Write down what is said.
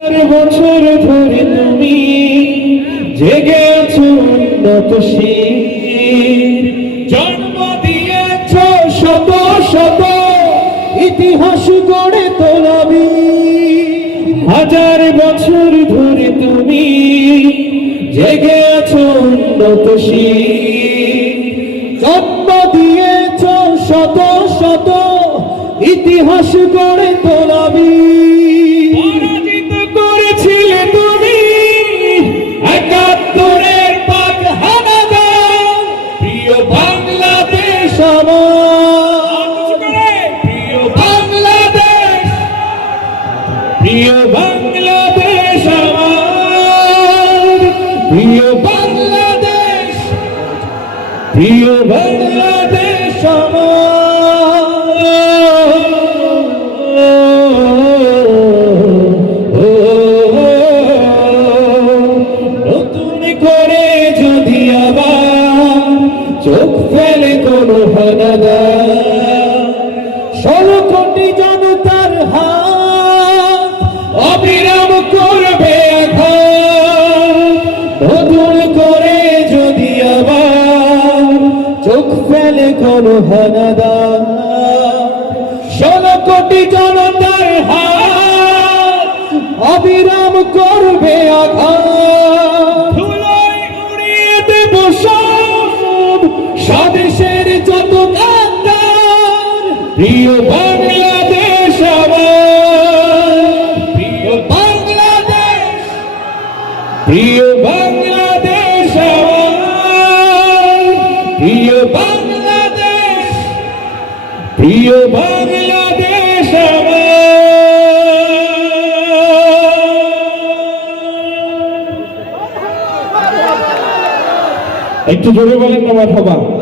বছর ধরে তুমি জেগে আছো উন্নত জন্ম দিয়েছ শত শত ইতিহাস গড়ে তোলাবি হাজার বছর ধরে তুমি জেগে আছো উন্নত জন্ম দিয়েছ শত শত ইতিহাস গড়ে তোলাবি বাংলাদেশ। প্রিয় বাংলাদেশ প্রিয় বাংলাদেশ। প্রিয় বাংলাদেশ। চোখ ফেলে কোন হানাদার ষোলো কোটি জনতার হাত অবিরাম করবে নতুন করে যদি আবার চোখ ফেলে কোন হানাদার ষোলো কোটি জনতার হাত অবিরাম করবে আঘাত। বাংলাদেশ আমার। বাংলাদেশ। বাংলাদেশ আমার। বাংলাদেশ। আমার। একটু জোরে বলেন না বাবা